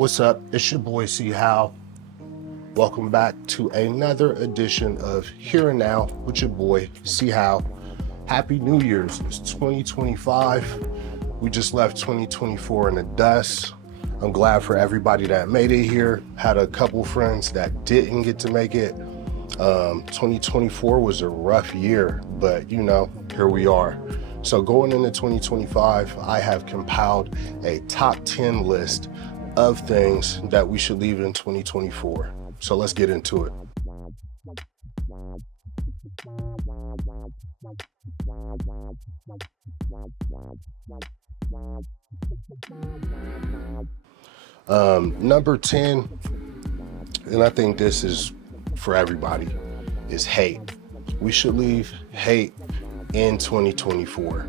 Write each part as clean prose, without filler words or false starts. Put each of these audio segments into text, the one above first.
What's up? It's your boy SeaHow. Welcome back to another edition of Here and Now with your boy SeaHow. Happy New Year's. It's 2025. We just left 2024 in the dust. I'm glad for everybody that made it here. Had a couple friends that didn't get to make it. 2024 was a rough year, but here we are. So going into 2025, I have compiled a top 10 list of things that we should leave in 2024. So let's get into it. Number 10, and I think this is for everybody, is hate. We should leave hate in 2024.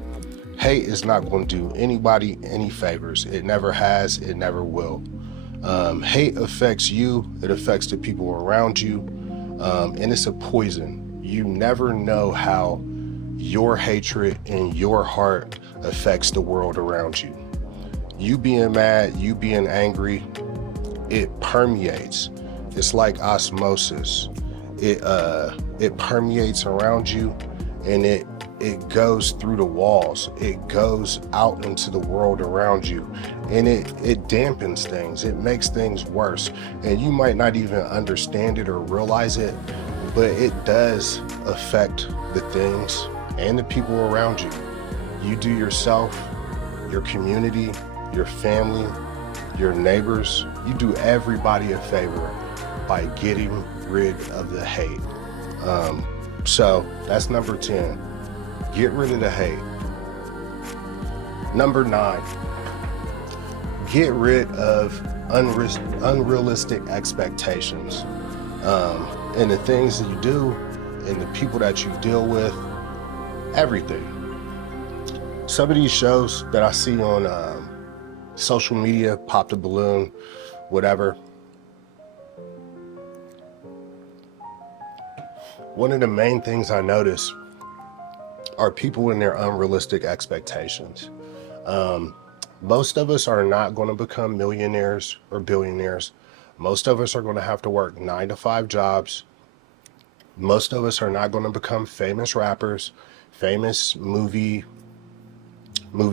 Hate is not going to do anybody any favors. It never has, it never will. Hate affects you, it affects the people around you, and it's a poison. You never know how your hatred in your heart affects the world around you. You being mad, you being angry, it permeates. It's like osmosis. It permeates around you, and it goes through the walls. It goes out into the world around you, and it dampens things. It makes things worse, and you might not even understand it or realize it, but it does affect the things and the people around you. You do yourself, your community, your family, your neighbors, you do everybody a favor by getting rid of the hate. So that's number 10. Get rid of the hate. Number 9, get rid of unrealistic expectations. And the things that you do and the people that you deal with, everything. Some of these shows that I see on social media, Pop the Balloon, whatever. One of the main things I notice are people in their unrealistic expectations. Most of us are not going to become millionaires or billionaires. Most of us are going to have to work 9-to-5 jobs. Most of us are not going to become famous rappers, famous movie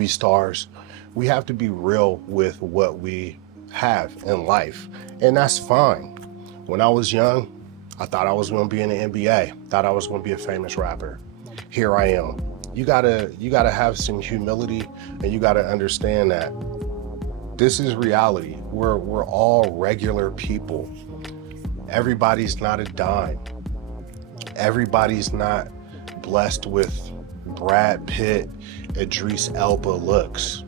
stars. We have to be real with what we have in life, and that's fine. When I was young, I thought I was going to be in the NBA, thought I was going to be a famous rapper. Here I am. You gotta have some humility, and you gotta understand that this is reality. We're all regular people. Everybody's not a dime. Everybody's not blessed with Brad Pitt, Idris Elba looks.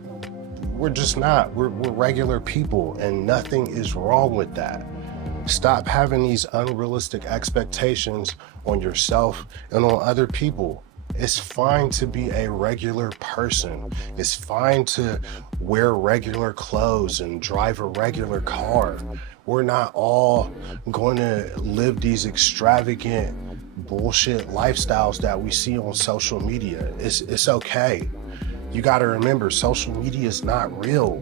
We're just not. We're regular people, and nothing is wrong with that. Stop having these unrealistic expectations on yourself and on other people. It's fine to be a regular person. It's fine to wear regular clothes and drive a regular car. We're not all going to live these extravagant bullshit lifestyles that we see on social media. It's okay. You got to remember, social media is not real.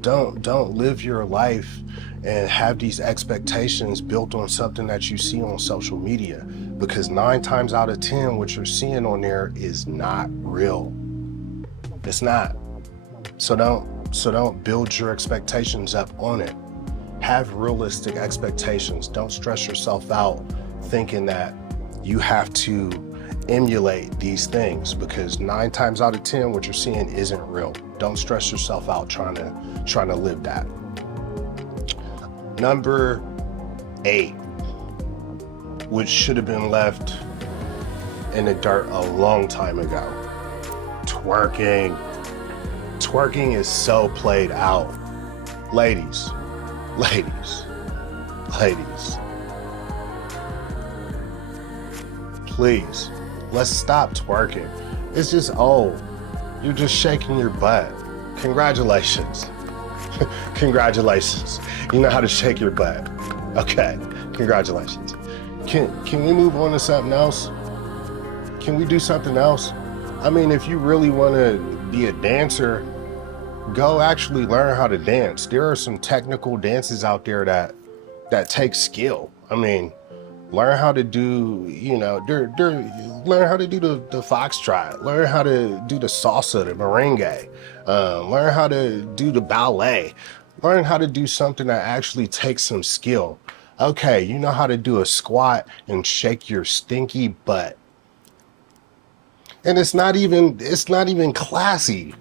Don't live your life and have these expectations built on something that you see on social media, because 9 times out of 10 what you're seeing on there is not real. It's not. So don't build your expectations up on it. Have realistic expectations. Don't stress yourself out thinking that you have to emulate these things, because 9 times out of 10 what you're seeing isn't real. Don't stress yourself out trying to live that. Number 8, which should have been left in the dirt a long time ago. Twerking. Twerking is so played out. Ladies. Please, let's stop twerking. It's just old. You're just shaking your butt. Congratulations. Congratulations. You know how to shake your butt. Okay, congratulations. Can we move on to something else? Can we do something else? I mean, if you really want to be a dancer, Go actually learn how to dance. There are some technical dances out there that take skill. I mean, learn how to do, learn how to do the foxtrot, learn how to do the salsa, the merengue, learn how to do the ballet, learn how to do something that actually takes some skill. Okay, you know how to do a squat and shake your stinky butt. And it's not even classy.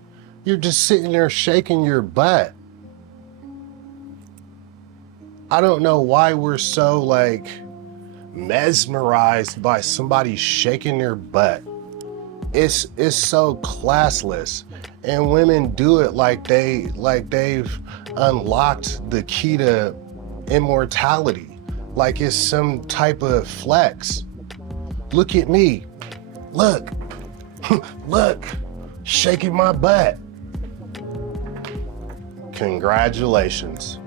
You're just sitting there shaking your butt. I don't know why we're so like mesmerized by somebody shaking their butt. It's so classless, and women do it like they've unlocked the key to immortality, like it's some type of flex. Look at me, look, look, shaking my butt. Congratulations.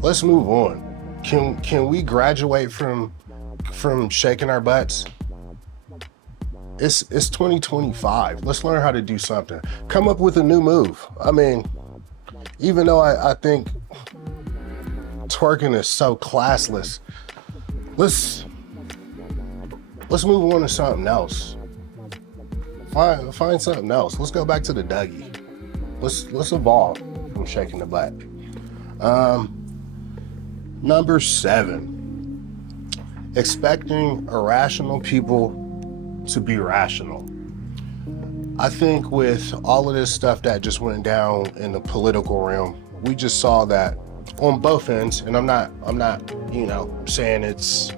Let's move on. Can we graduate from shaking our butts? It's 2025. Let's learn how to do something. Come up with a new move. I mean, even though I think twerking is so classless, let's move on to something else. Find something else. Let's go back to the Dougie. Let's evolve from shaking the butt. Number 7, expecting irrational people to be rational. I think with all of this stuff that just went down in the political realm, we just saw that on both ends, and I'm not, saying it's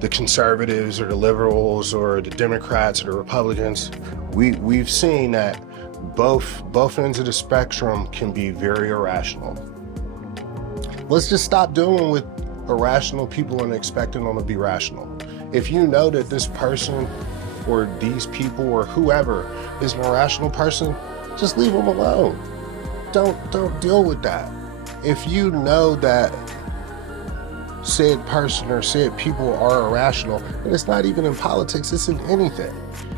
the conservatives or the liberals or the Democrats or the Republicans. We've seen that both ends of the spectrum can be very irrational. Let's just stop dealing with irrational people and expecting them to be rational. If you know that this person or these people or whoever is an irrational person, just leave them alone. Don't deal with that. If you know that said person or said people are irrational, and it's not even in politics, it's in anything.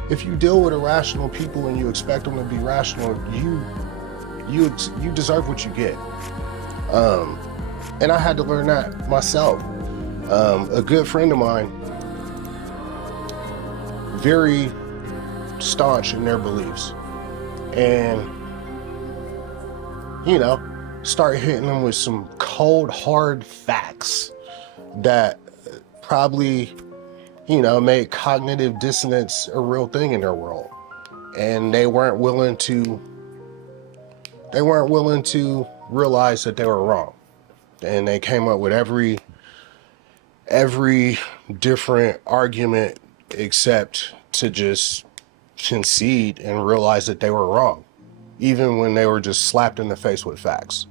If you deal with irrational people and you expect them to be rational, you deserve what you get. And I had to learn that myself. A good friend of mine, very staunch in their beliefs, and start hitting them with some cold, hard facts that probably, made cognitive dissonance a real thing in their world. And they weren't willing to realize that they were wrong. And they came up with every different argument except to just concede and realize that they were wrong, even when they were just slapped in the face with facts.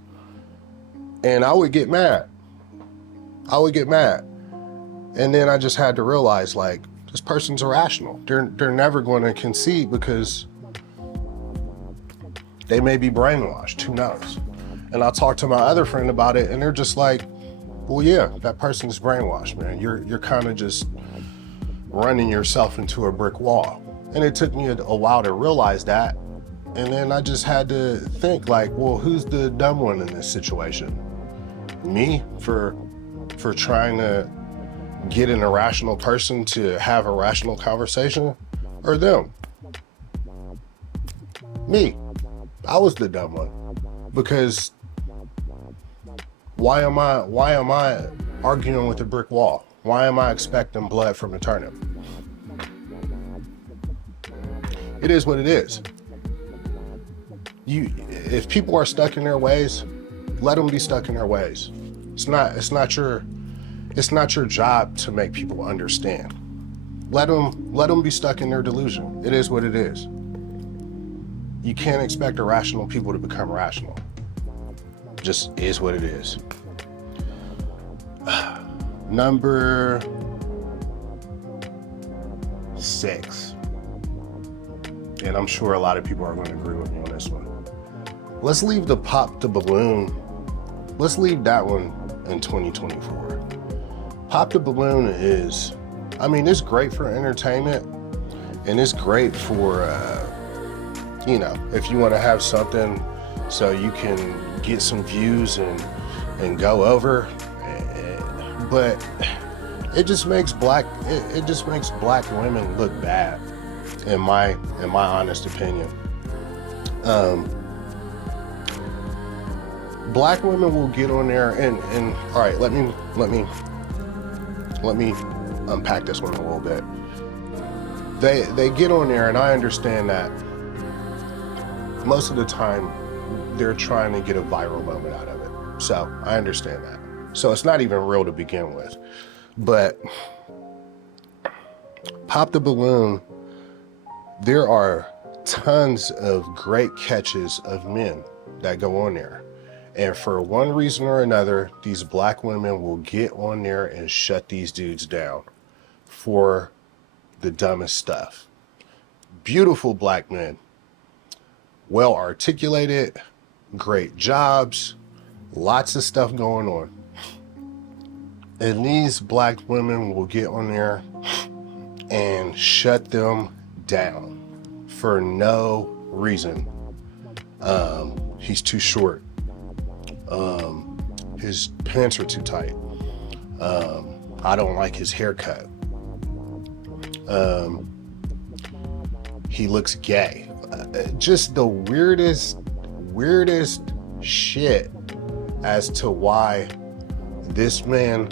And I would get mad. And then I just had to realize, like, this person's irrational. They're never going to concede because they may be brainwashed. Who knows? And I talked to my other friend about it, and they're just like, well, yeah, that person's brainwashed, man. You're kind of just running yourself into a brick wall. And it took me a while to realize that. And then I just had to think, like, well, who's the dumb one in this situation? Me for trying to get an irrational person to have a rational conversation, or them? Me. I was the dumb one, because why am I arguing with a brick wall? Why am I expecting blood from a turnip? It is what it is. If people are stuck in their ways, let them be stuck in their ways. It's not your job to make people understand. Let them be stuck in their delusion. It is what it is. You can't expect irrational people to become rational. Just is what it is. Number 6. And I'm sure a lot of people are going to agree with me on this one. Let's leave the pop the balloon. Let's leave that one in 2024. Pop the balloon is, it's great for entertainment, and it's great for you know, if you want to have something so you can get some views and go over, but it just makes it just makes black women look bad, in my honest opinion. Black women will get on there and all right, let me unpack this one a little bit. They get on there, and I understand that most of the time they're trying to get a viral moment out of it. So I understand that. So it's not even real to begin with. But Pop the Balloon, there are tons of great catches of men that go on there. And for one reason or another, these black women will get on there and shut these dudes down for the dumbest stuff. Beautiful black men, well articulated, great jobs, lots of stuff going on. And these black women will get on there and shut them down for no reason. He's too short. His pants are too tight. I don't like his haircut. He looks gay. Just the weirdest shit as to why this man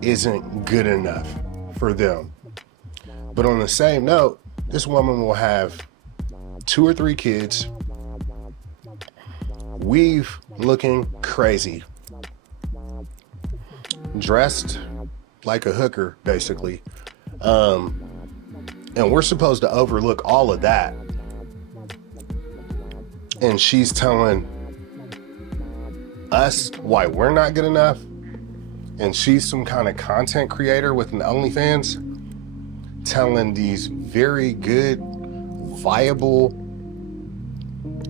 isn't good enough for them. But on the same note, this woman will have 2 or 3 kids, weave looking crazy, dressed like a hooker, basically. And we're supposed to overlook all of that. And she's telling us why we're not good enough. And she's some kind of content creator with an OnlyFans, telling these very good, viable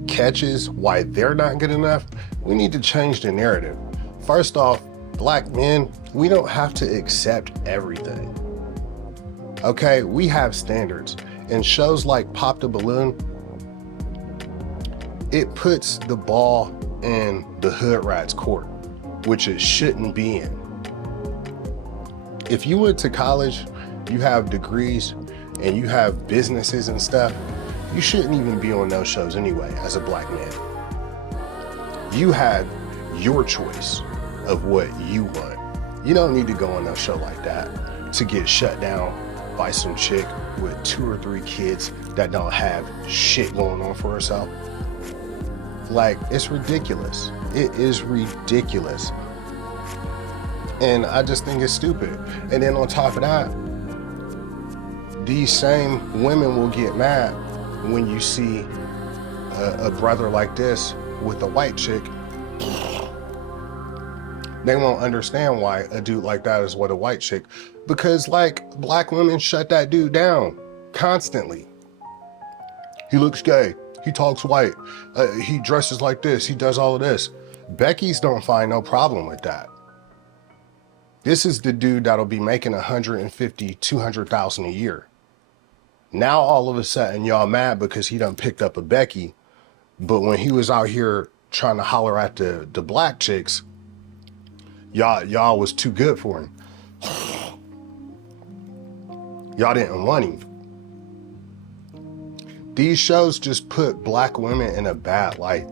catches why they're not good enough. We need to change the narrative. First off, black men, we don't have to accept everything. Okay, we have standards. And shows like Pop the Balloon, it puts the ball in the hood rat's court, which it shouldn't be in. If you went to college, you have degrees, and you have businesses and stuff, you shouldn't even be on those shows anyway as a black man. You have your choice of what you want. You don't need to go on no show like that to get shut down by some chick with 2 or 3 kids that don't have shit going on for herself. Like, it's ridiculous. It is ridiculous. And I just think it's stupid. And then on top of that, these same women will get mad when you see a brother like this with a white chick. They won't understand why a dude like that is with a white chick, because like black women shut that dude down constantly. He looks gay. He talks white. He dresses like this. He does all of this. Becky's don't find no problem with that. This is the dude that'll be making 150, 200,000 a year. Now all of a sudden y'all mad because he done picked up a Becky, but when he was out here trying to holler at the black chicks, y'all was too good for him. Y'all didn't want him. These shows just put black women in a bad light.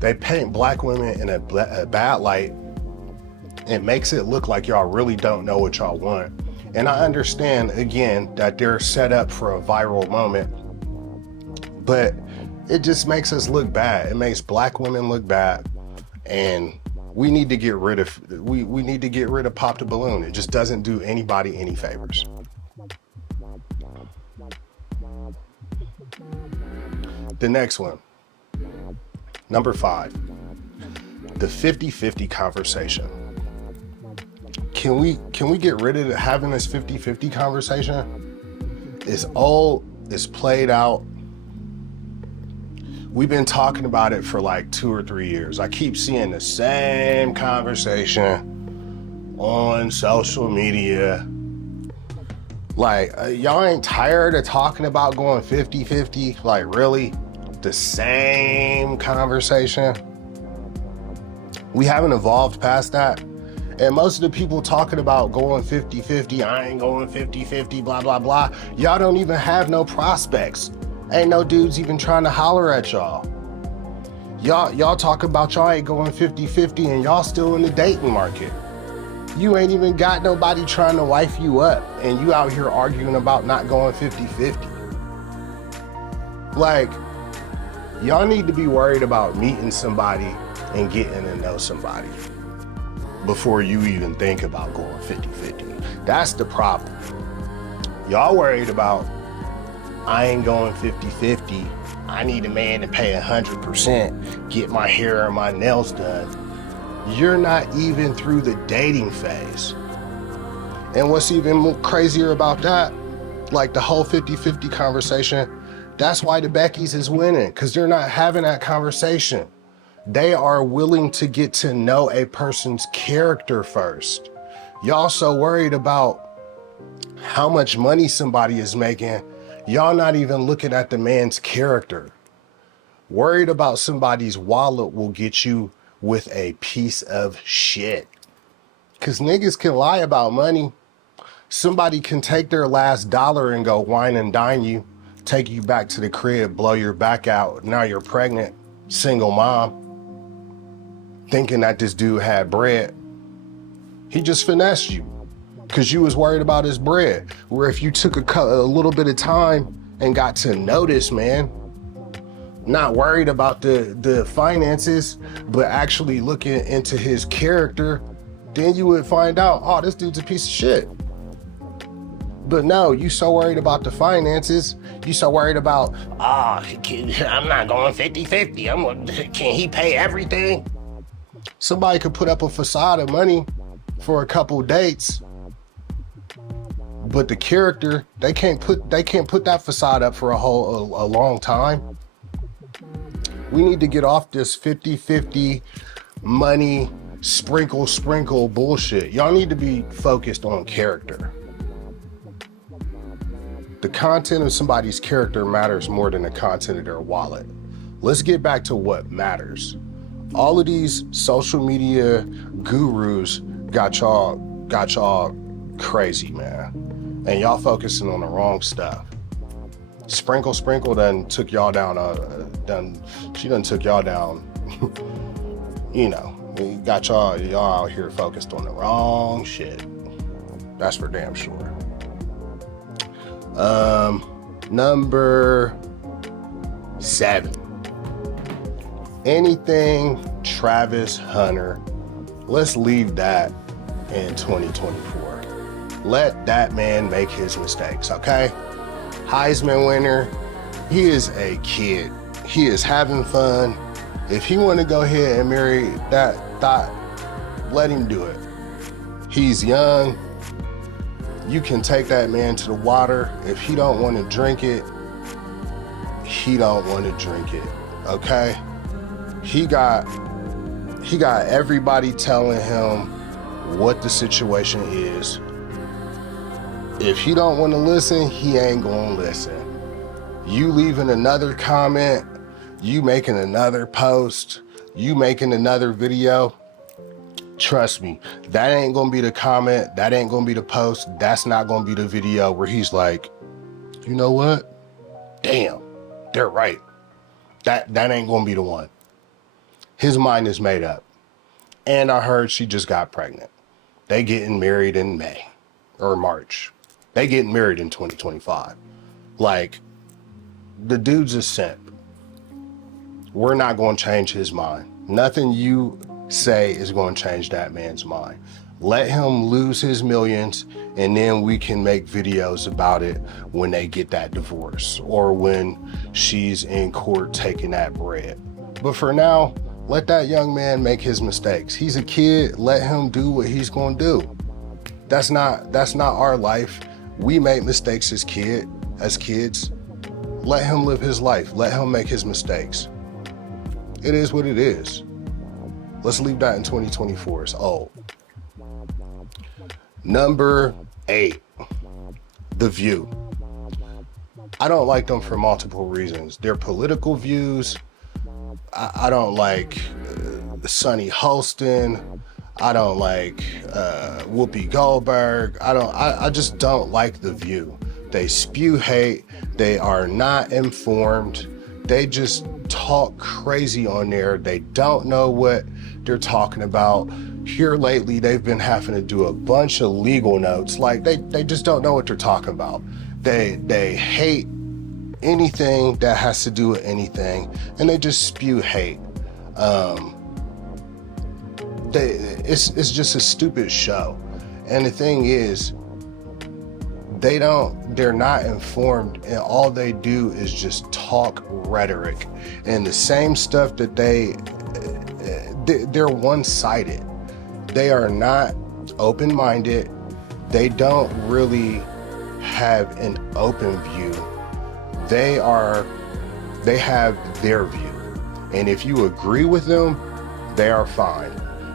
They paint black women in a bad light. It makes it look like y'all really don't know what y'all want. And I understand, again, that they're set up for a viral moment, but it just makes us look bad. It makes black women look bad. And we need to get rid of, we need to get rid of Pop the Balloon. It just doesn't do anybody any favors. The next one, number 5, the 50-50 conversation. Can we get rid of having this 50-50 conversation? It's old, it's played out. We've been talking about it for like 2 or 3 years. I keep seeing the same conversation on social media. Like, y'all ain't tired of talking about going 50-50? Like, really? The same conversation? We haven't evolved past that. And most of the people talking about going 50-50, I ain't going 50-50, blah, blah, blah. Y'all don't even have no prospects. Ain't no dudes even trying to holler at y'all. Y'all talk about y'all ain't going 50-50 and y'all still in the dating market. You ain't even got nobody trying to wife you up and you out here arguing about not going 50-50. Like, y'all need to be worried about meeting somebody and getting to know somebody before you even think about going 50-50. That's the problem. Y'all worried about, I ain't going 50-50. I need a man to pay 100%, get my hair and my nails done. You're not even through the dating phase. And what's even crazier about that, like the whole 50-50 conversation, that's why the Beckys is winning, because they're not having that conversation. They are willing to get to know a person's character first. Y'all so worried about how much money somebody is making, y'all not even looking at the man's character. Worried about somebody's wallet will get you with a piece of shit. Cause niggas can lie about money. Somebody can take their last dollar and go wine and dine you, take you back to the crib, blow your back out. Now you're pregnant, single mom, thinking that this dude had bread. He just finessed you because you was worried about his bread. Where if you took a little bit of time and got to know this man, not worried about the finances, but actually looking into his character, then you would find out, oh, this dude's a piece of shit. But no, you so worried about the finances. You so worried about, I'm not going 50-50. Can he pay everything? Somebody could put up a facade of money for a couple dates, but the character, they can't put that facade up for a long time. We need to get off this 50-50 money sprinkle bullshit. Y'all need to be focused on character. The content of somebody's character matters more than the content of their wallet. Let's get back to what matters. All of these social media gurus got y'all crazy, man. And y'all focusing on the wrong stuff. Sprinkle done took y'all down, she done took y'all down, got y'all out here focused on the wrong shit. That's for damn sure. Number 7. Anything Travis Hunter, let's leave that in 2024. Let that man make his mistakes, okay? Heisman winner, he is a kid. He is having fun. If he want to go ahead and marry that thought, let him do it. He's young. You can take that man to the water. If he don't want to drink it, he don't want to drink it, okay? He got everybody telling him what the situation is. If he don't want to listen, he ain't gonna listen. You leaving another comment, you making another post, you making another video, trust me, that ain't gonna be the comment, that ain't gonna be the post, that's not gonna be the video where he's like, you know what? Damn, they're right. That ain't gonna be the one. His mind is made up. And I heard she just got pregnant. They getting married in May or March. They getting married in 2025. Like, the dude's a simp. We're not going to change his mind. Nothing you say is going to change that man's mind. Let him lose his millions, and then we can make videos about it when they get that divorce or when she's in court taking that bread. But for now, let that young man make his mistakes. He's a kid. Let him do what he's going to do. That's not our life. We make mistakes as kids. Let him live his life. Let him make his mistakes. It is what it is. Let's leave that in 2024. It's old. Number 8, The View. I don't like them for multiple reasons. Their political views. I don't like Sunny Holston. I don't like Whoopi Goldberg. I just don't like The View. They spew hate. They are not informed. They just talk crazy on there. They don't know what they're talking about. Here lately, they've been having to do a bunch of legal notes. Like they just don't know what they're talking about. They hate anything that has to do with anything, and they just spew hate. It's just a stupid show. And the thing is, they're not informed, and all they do is just talk rhetoric and the same stuff that they're one-sided. They are not open-minded. They don't really have an open view. They have their view. And if you agree with them, they are fine.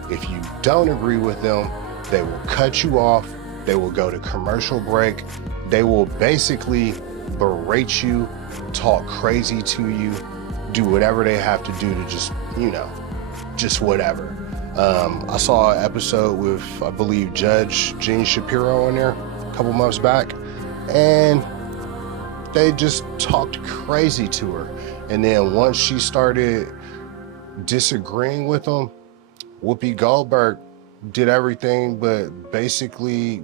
If you don't agree with them, they will cut you off. They will go to commercial break. They will basically berate you, talk crazy to you, do whatever they have to do to just whatever. I saw an episode with, I believe, Judge Jean Shapiro on there a couple months back, and they just talked crazy to her. And then once she started disagreeing with them, Whoopi Goldberg did everything but basically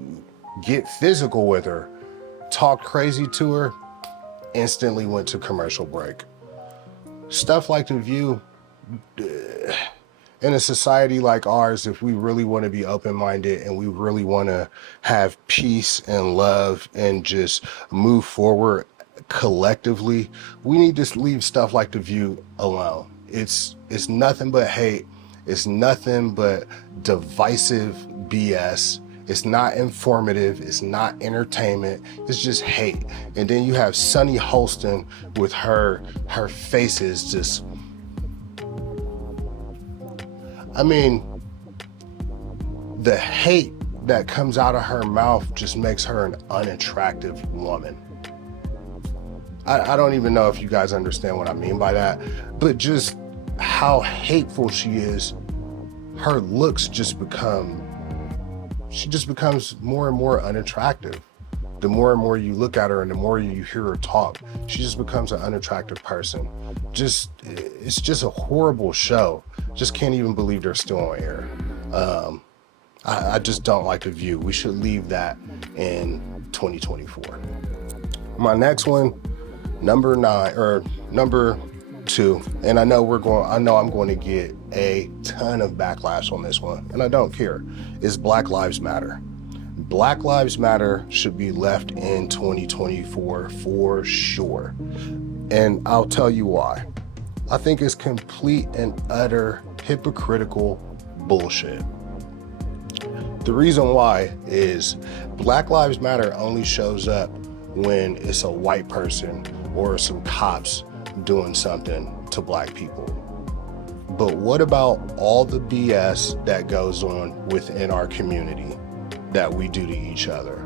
get physical with her, talked crazy to her, instantly went to commercial break. Stuff like The View, in a society like ours, if we really want to be open-minded and we really want to have peace and love and just move forward collectively, we need to leave stuff like The View alone. It's nothing but hate. It's nothing but divisive BS. It's not informative. It's not entertainment. It's just hate. And then you have Sunny Holston with her faces just, I mean, the hate that comes out of her mouth just makes her an unattractive woman. I don't even know if you guys understand what I mean by that, but just how hateful she is, her looks she just becomes more and more unattractive. The more and more you look at her and the more you hear her talk, she just becomes an unattractive person. It's just a horrible show. Just can't even believe they're still on air. I just don't like The View. We should leave that in 2024. My next one, number 2, and I know I'm going to get a ton of backlash on this one, and I don't care, is Black Lives Matter. Black Lives Matter should be left in 2024 for sure. And I'll tell you why. I think it's complete and utter hypocritical bullshit. The reason why is Black Lives Matter only shows up when it's a white person or some cops doing something to black people. But what about all the BS that goes on within our community that we do to each other?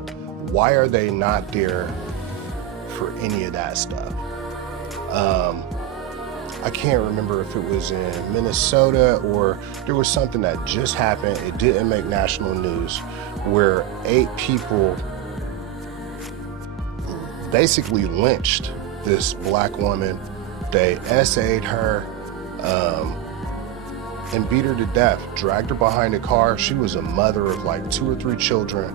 Why are they not there for any of that stuff? I can't remember if it was in Minnesota or there was something that just happened. It didn't make national news, where 8 people basically lynched this black woman. They essayed her and beat her to death, dragged her behind a car. She was a mother of like 2 or 3 children.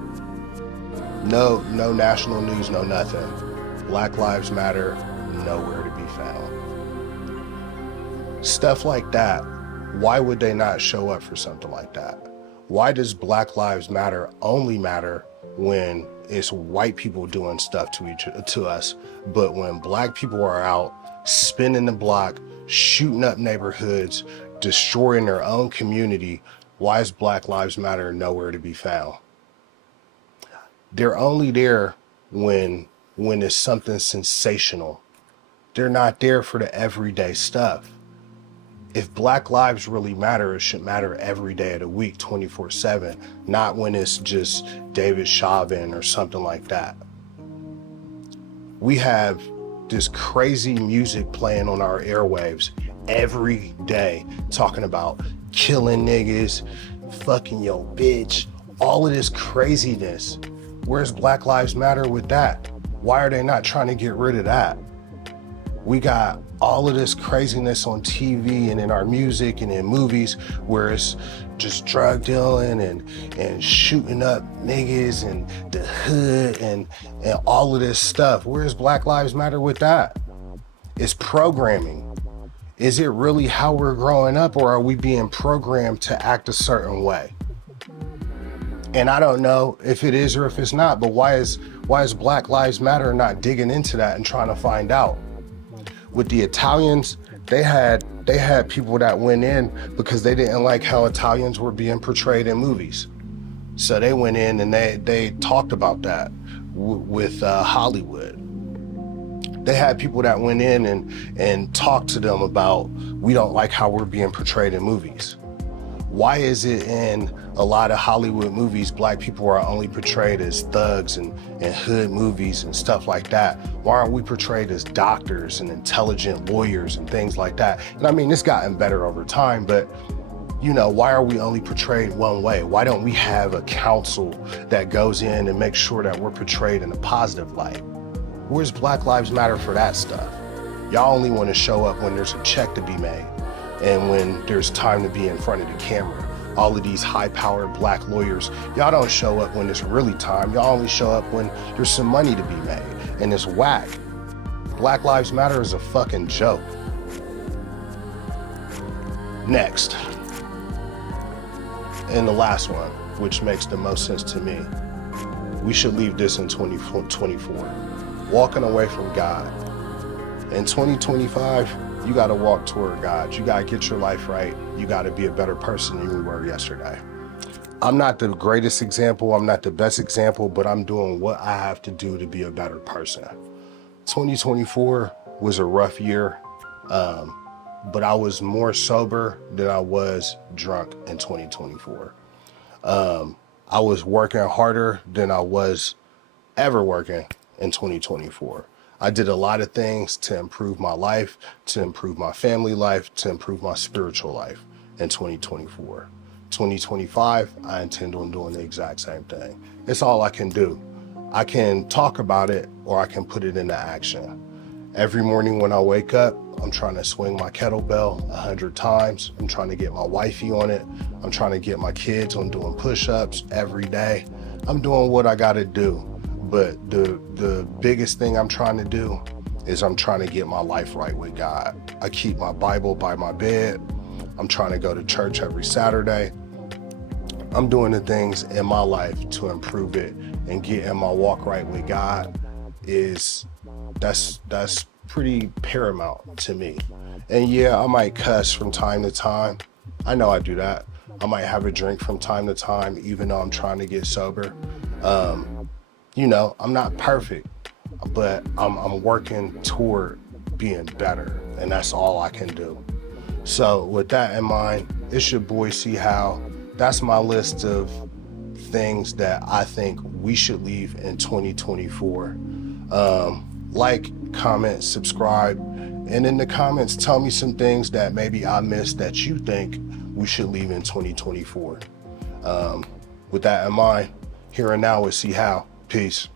No national news, no nothing. Black Lives Matter, nowhere to be found. Stuff like that, why would they not show up for something like that? Why does Black Lives Matter only matter when it's white people doing stuff to us, but when black people are out spinning the block, shooting up neighborhoods, destroying their own community, why is Black Lives Matter nowhere to be found? They're only there when it's something sensational, They're not there for the everyday stuff. If Black lives really matter, it should matter every day of the week, 24/7, not when it's just David Chauvin or something like that. We have this crazy music playing on our airwaves every day, talking about killing niggas, fucking yo bitch, all of this craziness. Where's Black Lives Matter with that? Why are they not trying to get rid of that? We got all of this craziness on TV and in our music and in movies where it's just drug dealing and shooting up niggas and the hood and all of this stuff. Where's Black Lives Matter with that? It's programming. Is it really how we're growing up, or are we being programmed to act a certain way? And I don't know if it is or if it's not, but why is Black Lives Matter not digging into that and trying to find out? With the Italians, they had people that went in because they didn't like how Italians were being portrayed in movies. So they went in and they talked about that with Hollywood. They had people that went in and talked to them about, we don't like how we're being portrayed in movies. Why is it in a lot of Hollywood movies, Black people are only portrayed as thugs and hood movies and stuff like that? Why aren't we portrayed as doctors and intelligent lawyers and things like that? And I mean, it's gotten better over time, but you know, why are we only portrayed one way? Why don't we have a council that goes in and makes sure that we're portrayed in a positive light? Where's Black Lives Matter for that stuff? Y'all only want to show up when there's a check to be made and when there's time to be in front of the camera. All of these high-powered Black lawyers, y'all don't show up when it's really time. Y'all only show up when there's some money to be made, and it's whack. Black Lives Matter is a fucking joke. Next, and the last one, which makes the most sense to me, we should leave this in 2024. Walking away from God. In 2025, you gotta walk toward God. You gotta get your life right. You gotta be a better person than you were yesterday. I'm not the greatest example. I'm not the best example, but I'm doing what I have to do to be a better person. 2024 was a rough year, but I was more sober than I was drunk in 2024. I was working harder than I was ever working in 2024. I did a lot of things to improve my life, to improve my family life, to improve my spiritual life in 2024. 2025, I intend on doing the exact same thing. It's all I can do. I can talk about it or I can put it into action. Every morning when I wake up, I'm trying to swing my kettlebell 100 times. I'm trying to get my wifey on it. I'm trying to get my kids on doing push-ups every day. I'm doing what I gotta do. But the biggest thing I'm trying to do is I'm trying to get my life right with God. I keep my Bible by my bed. I'm trying to go to church every Saturday. I'm doing the things in my life to improve it and get in my walk right with God. That's pretty paramount to me. And yeah, I might cuss from time to time. I know I do that. I might have a drink from time to time, even though I'm trying to get sober. You know, I'm not perfect, but I'm working toward being better, and that's all I can do. So with that in mind, it's your boy SeaHow. That's my list of things that I think we should leave in 2024. Like, comment, subscribe, and in the comments, tell me some things that maybe I missed that you think we should leave in 2024. With that in mind, here and now is SeaHow. Peace.